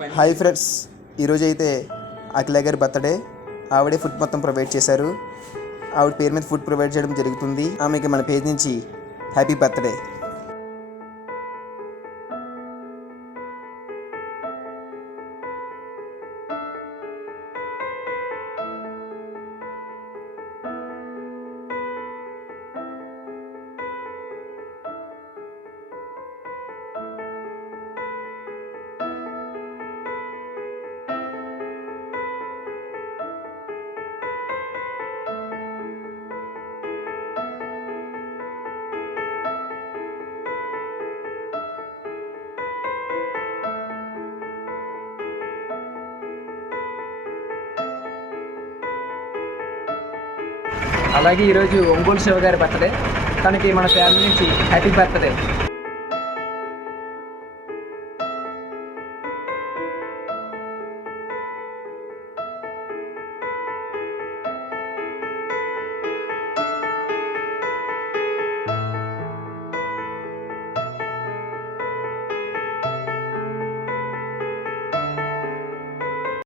Hi friends, ఈరోజు అయితే అఖిల గారి బర్త్డే. ఆవిడే ఫుడ్ మొత్తం ప్రొవైడ్ చేశారు. ఆవిడ పేరు మీద ఫుడ్ ప్రొవైడ్ చేయడం జరుగుతుంది. ఆమెకి మన పేజ్ నుంచి హ్యాపీ బర్త్డే. అలాగే ఈరోజు ఒంగోలు శివ గారి బర్త్డే. తనకి మన ఫ్యామిలీ నుంచి హ్యాపీ బర్త్డే.